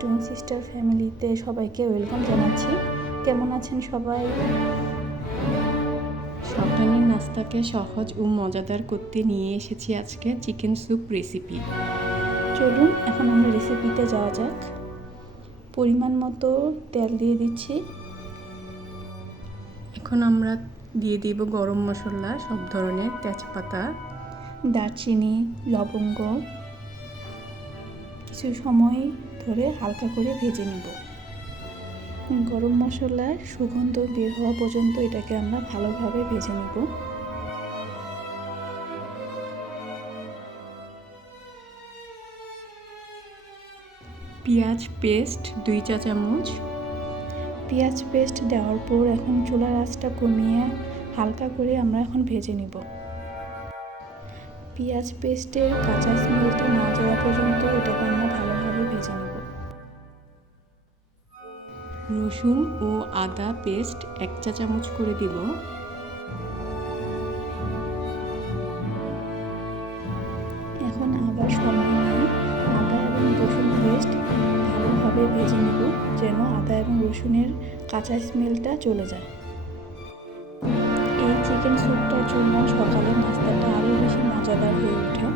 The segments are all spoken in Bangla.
টুইন সিস্টার ফ্যামিলিতে সবাইকে ওয়েলকাম জানাচ্ছি। কেমন আছেন সবাই? সকালের নাস্তাকে সহজ ও মজাদার করতে নিয়ে এসেছি আজকে চিকেন স্যুপ রেসিপি। চলুন এখন আমরা রেসিপিতে যাওয়া যাক। পরিমাণ মতো তেল দিয়ে দিচ্ছি। এখন আমরা দিয়ে দিব গরম মশলা, সব ধরনের তেজপাতা, দারচিনি, লবঙ্গ কিছু সময় ধরে হালকা করে ভেজে নেব। গরম মশলার সুগন্ধ বের হওয়া পর্যন্ত এটাকে আমরা ভালোভাবে ভেজে নেব। পেঁয়াজ পেস্ট 2 চা চামচ। পেঁয়াজ পেস্ট দেওয়ার পর এখন চুলার আঁচটা কমিয়ে হালকা করে আমরা এখন ভেজে নেব। পেঁয়াজ পেস্টের কাঁচা স্মেলটা না যাওয়া পর্যন্ত এটাকে আমরা ভালোভাবে ভেজে নেব। রসুন ও আদা পেস্ট 1 চা চামচ করে দিব। এখন আবার সময় নিয়ে আদা এবং রসুন পেস্ট ভালোভাবে ভেজে নেব, যেন আদা এবং রসুনের কাঁচা স্মেলটা চলে যায়। এই চিকেন স্যুপটার জন্য সকালের নাস্তাটা আরও বেশি মজাদার হয়ে ওঠে।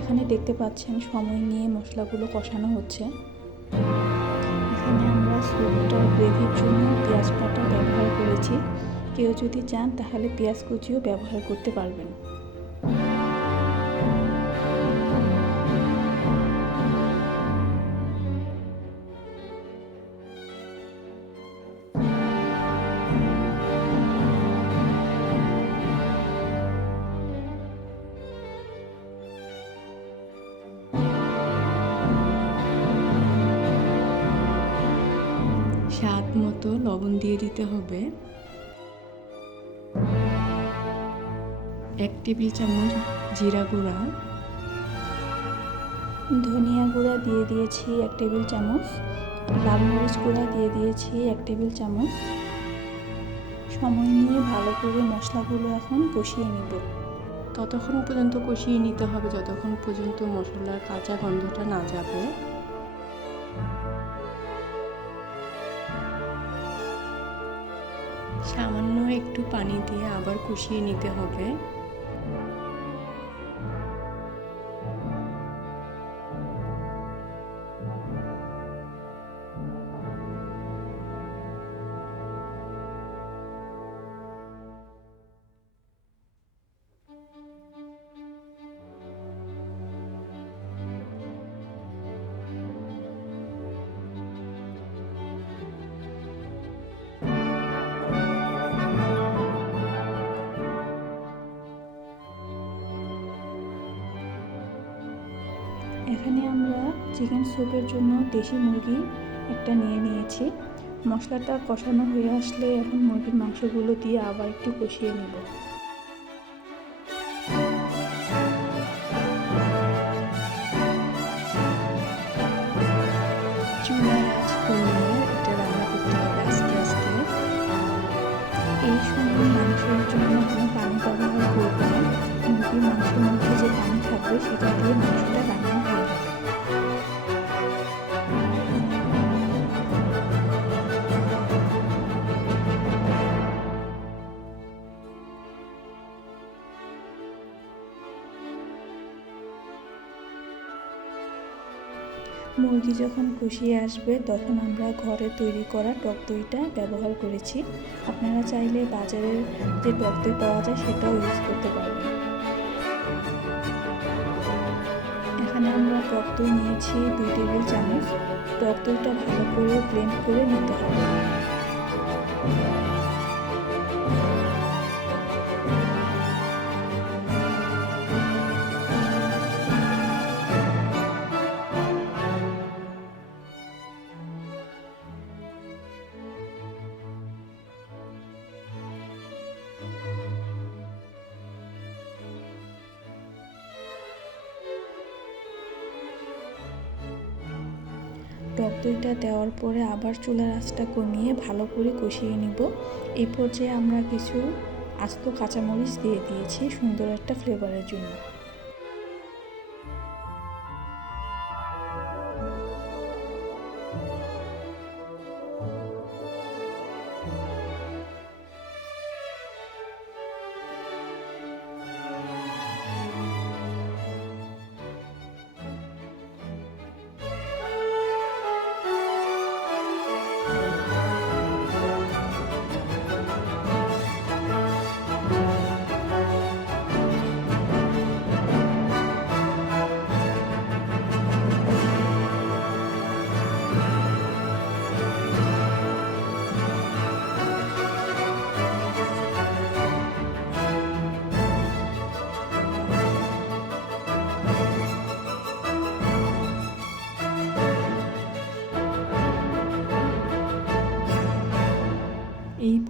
এখানে দেখতে পাচ্ছেন সময় নিয়ে মশলাগুলো কষানো হচ্ছে। এখানে আমরা স্যুপটার গ্রেভির জন্য পেঁয়াজ বাটা ব্যবহার করেছি। কেউ যদি চান তাহলে পেঁয়াজ কুচিও ব্যবহার করতে পারবেন। স্বাদ মতো লবণ দিয়ে দিতে হবে। 1 টেবিল চামচ জিরা গুঁড়া, ধনিয়া গুঁড়া দিয়ে দিয়েছি 1 টেবিল চামচ, লাল মরিচ গুঁড়া দিয়ে দিয়েছি 1 টেবিল চামচ। সময় নিয়ে ভালো করে মশলাগুলো এখন কষিয়ে নেব। ততক্ষণ পর্যন্ত কষিয়ে নিতে হবে যতক্ষণ পর্যন্ত মশলার কাঁচা গন্ধটা না যাবে। সামান্য একটু পানি দিয়ে আবার কষিয়ে নিতে হবে। এখানে আমরা চিকেন স্যুপের জন্য দেশি মুরগি একটা নিয়েছি। মশলাটা কষানো হয়ে আসলে এখন মুরগির মাংসগুলো দিয়ে আবার একটু কষিয়ে নেব। চুলার আঁচ কমিয়ে এটা রান্না করতে হবে আস্তে আস্তে। এই সময় মাংসের জন্য কোনো পানি ব্যবহার করব না। মুরগির মাংসের মধ্যে যে পানি থাকবে সেটা দিয়ে মাংসটা রান্না হয়ে যাবে। মুরগি যখন কষিয়ে আসবে তখন আমরা ঘরে তৈরি করা টক দইটা ব্যবহার করেছি। আপনারা চাইলে বাজারের যে টক দই পাওয়া যায় সেটাও ইউজ করতে পারবেন। এখানে আমরা টক দই নিয়েছি 2 টেবিল চামচ। টক দইটা ভালো করে ব্লেন্ড করে নিতে হবে। টক দইটা দেওয়ার পরে আবার চুলার আঁচটা কমিয়ে ভালো করে কষিয়ে নিব। এই পর্যায়ে আমরা কিছু আস্ত কাঁচামরিচ দিয়ে দিয়েছি সুন্দর একটা ফ্লেভারের জন্য।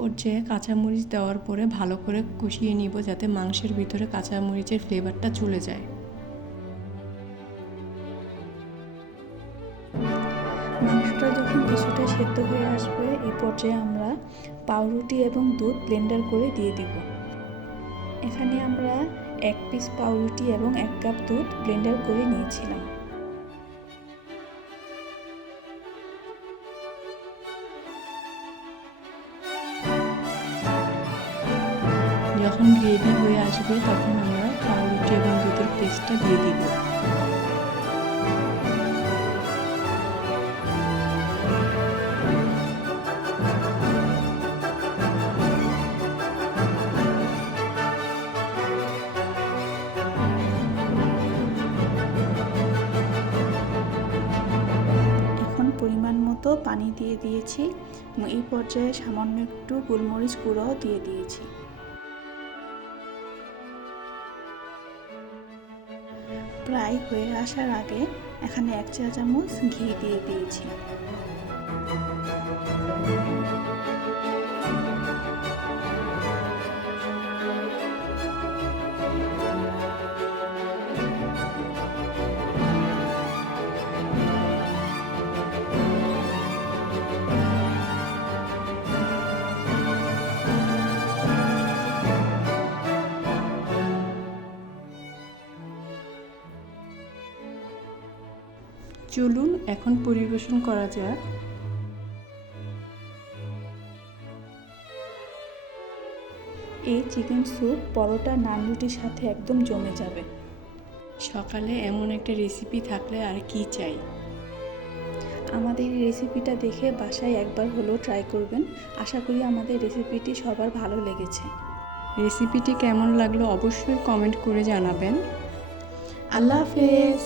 পর্যায়ে কাঁচামরিচ দেওয়ার পরে ভালো করে কষিয়ে নিব, যাতে মাংসের ভিতরে কাঁচামরিচের ফ্লেভারটা চলে যায়। মাংসটা যখন কিছুটা সেদ্ধ হয়ে আসবে, এই পর্যায়ে আমরা পাউরুটি এবং দুধ ব্লেন্ডার করে দিয়ে দিব। এখানে আমরা 1 পিস পাউরুটি এবং 1 কাপ দুধ ব্লেন্ডার করে নিয়েছিলাম। যখন গ্রেভি হয়ে আসবে তখন আমরা পাউরুটি এবং দুধের পেস্টটা দিয়ে দিব। এখন পরিমাণ মতো পানি দিয়ে দিয়েছি এবং এই পর্যায়ে সামান্য একটু গোলমরিচ গুঁড়োও দিয়ে দিয়েছি। প্রায় হয়ে আসার আগে এখানে 1 চা চামচ ঘি দিয়ে দিয়েছি। চলুন এখন পরিবেশন করা যাক। এই চিকেন স্যুপ পরোটা, নান রুটির সাথে একদম জমে যাবে। সকালে এমন একটা রেসিপি থাকলে আর কি চাই। আমাদের এই রেসিপিটা দেখে বাসায় একবার হলেও ট্রাই করবেন। আশা করি আমাদের রেসিপিটি সবার ভালো লেগেছে। রেসিপিটি কেমন লাগলো অবশ্যই কমেন্ট করে জানাবেন। আল্লাহ হাফেজ।